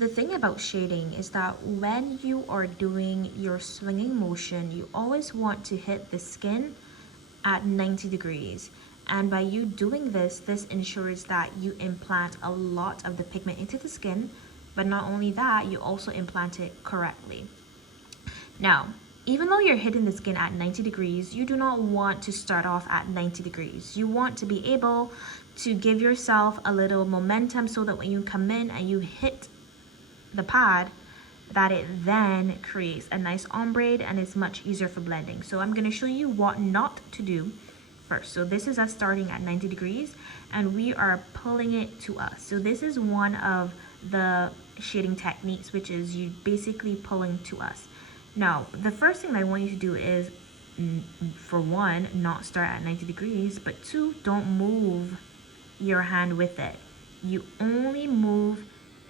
The thing about shading is that when you are doing your swinging motion, you always want to hit the skin at 90 degrees. And by you doing this, this ensures that you implant a lot of the pigment into the skin, but not only that, you also implant it correctly. Now, even though you're hitting the skin at 90 degrees, you do not want to start off at 90 degrees. You want to be able to give yourself a little momentum so that when you come in and you hit the pad, that it then creates a nice ombre and it's much easier for blending. So I'm going to show you what not to do first. So this is us starting at 90 degrees and we are pulling it to us. So this is one of the shading techniques, which is you basically pulling to us. Now, the first thing I want you to do is, for one, not start at 90 degrees, but two, don't move your hand with it. You only move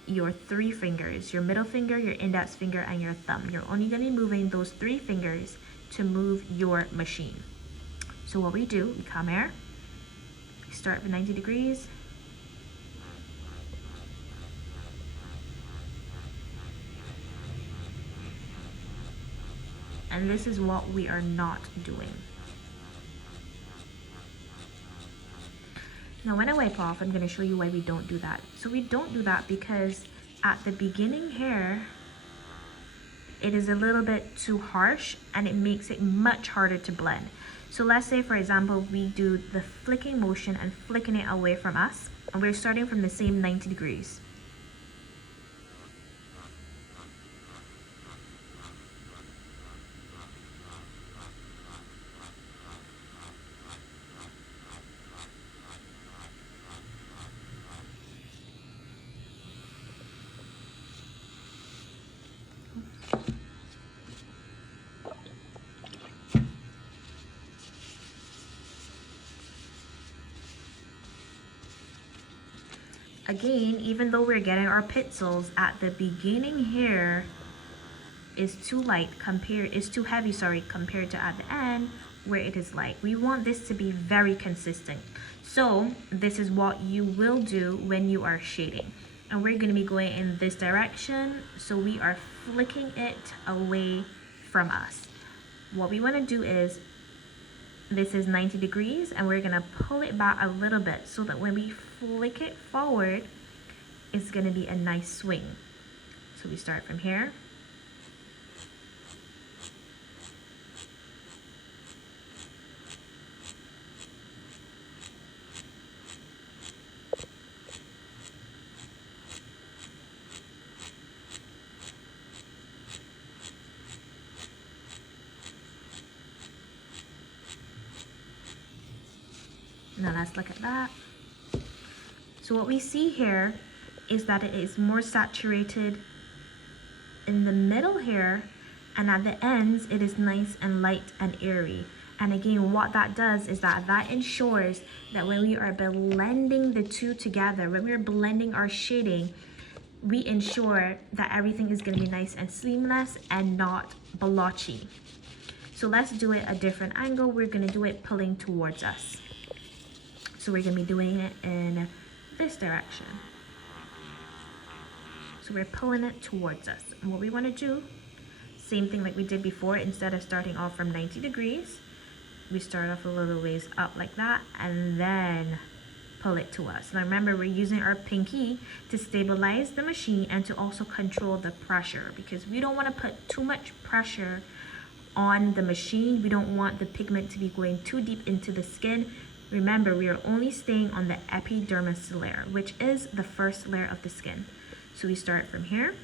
your three fingers, your middle finger, your index finger, and your thumb. You're only going to be moving those three fingers to move your machine. So what we do, we come here, we start at 90 degrees, and this is what we are not doing. Now when I wipe off, I'm going to show you why we don't do that. So we don't do that because at the beginning here, it is a little bit too harsh and it makes it much harder to blend. So let's say, for example, we do the flicking motion and flicking it away from us, and we're starting from the same 90 degrees. Again, even though we're getting our pixels at the beginning here is too heavy, compared to at the end where it is light. We want this to be very consistent. So this is what you will do when you are shading. And we're going to be going in this direction. So we are flicking it away from us. What we want to do is, this is 90 degrees and we're going to pull it back a little bit so that when we flick it forward, it's going to be a nice swing. So we start from here. Now let's look at that. So what we see here is that it is more saturated in the middle here, and at the ends it is nice and light and airy. And again, what that does is that ensures that when we are blending the two together, when we're blending our shading, we ensure that everything is going to be nice and seamless and not blotchy. So let's do it a different angle. We're going to do it pulling towards us. So we're going to be doing it in this direction. So we're pulling it towards us. And what we want to do, same thing like we did before, instead of starting off from 90 degrees, we start off a little ways up like that and then pull it to us. Now remember, we're using our pinky to stabilize the machine and to also control the pressure, because we don't want to put too much pressure on the machine. We don't want the pigment to be going too deep into the skin. Remember, we are only staying on the epidermis layer, which is the first layer of the skin. So we start from here.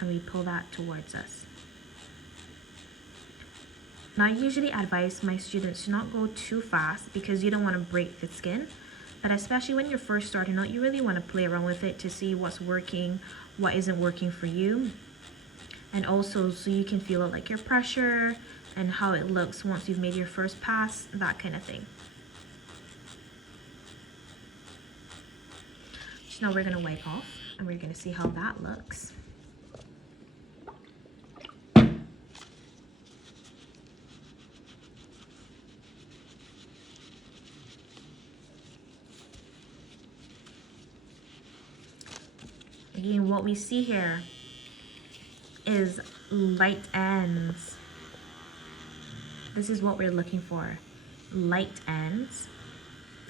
And we pull that towards us. Now, I usually advise my students to not go too fast because you don't want to break the skin. But especially when you're first starting out, you really want to play around with it to see what's working, what isn't working for you. And also so you can feel it, like your pressure and how it looks once you've made your first pass, that kind of thing. So now we're going to wipe off and we're going to see how that looks. Again, what we see here is light ends. This is what we're looking for. Light ends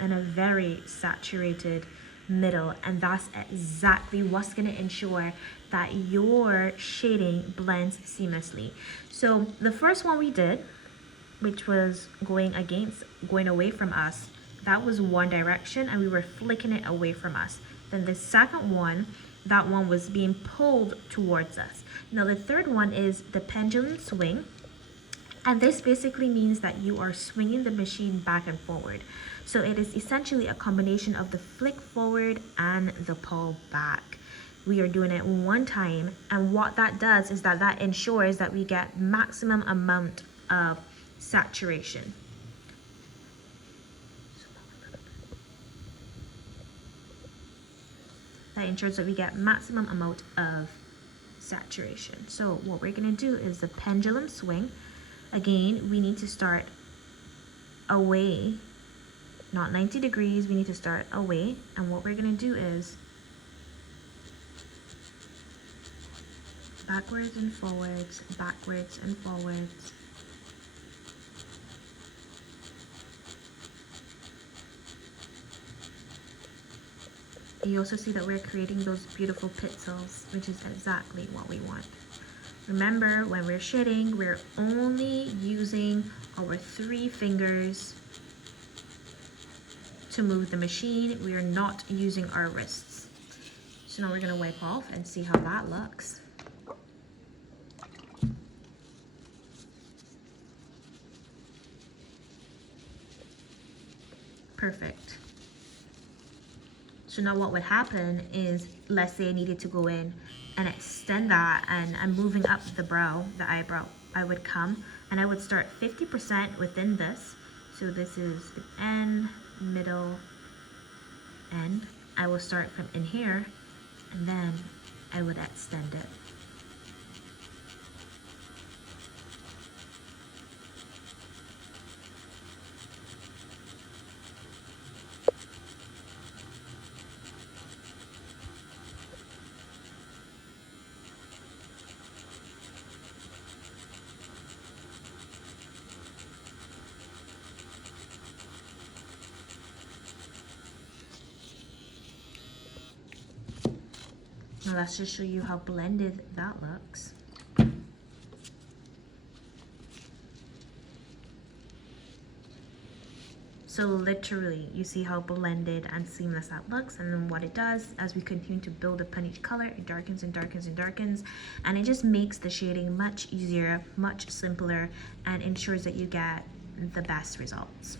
and a very saturated middle, and that's exactly what's going to ensure that your shading blends seamlessly. So the first one we did, which was going away from us, that was one direction and we were flicking it away from us. Then the second one, that one was being pulled towards us. Now the third one is the pendulum swing, and this basically means that you are swinging the machine back and forward. So it is essentially a combination of the flick forward and the pull back. We are doing it one time, and what that does is that ensures that we get maximum amount of saturation. That ensures that we get maximum amount of saturation. So what we're going to do is the pendulum swing. Again, we need to start away, not 90 degrees, we need to start away. And what we're going to do is backwards and forwards, backwards and forwards. You also see that we're creating those beautiful pixels, which is exactly what we want. Remember, when we're shading, we're only using our 3 fingers to move the machine. We are not using our wrists. So now we're going to wipe off and see how that looks. Perfect. So now what would happen is, let's say I needed to go in and extend that, and I'm moving up the brow, the eyebrow, I would come and I would start 50% within this. So this is the end, middle, end. I will start from in here and then I would extend it. Now let's just show you how blended that looks. So literally, you see how blended and seamless that looks, and then what it does, as we continue to build upon each color, it darkens and darkens and darkens, and it just makes the shading much easier, much simpler, and ensures that you get the best results.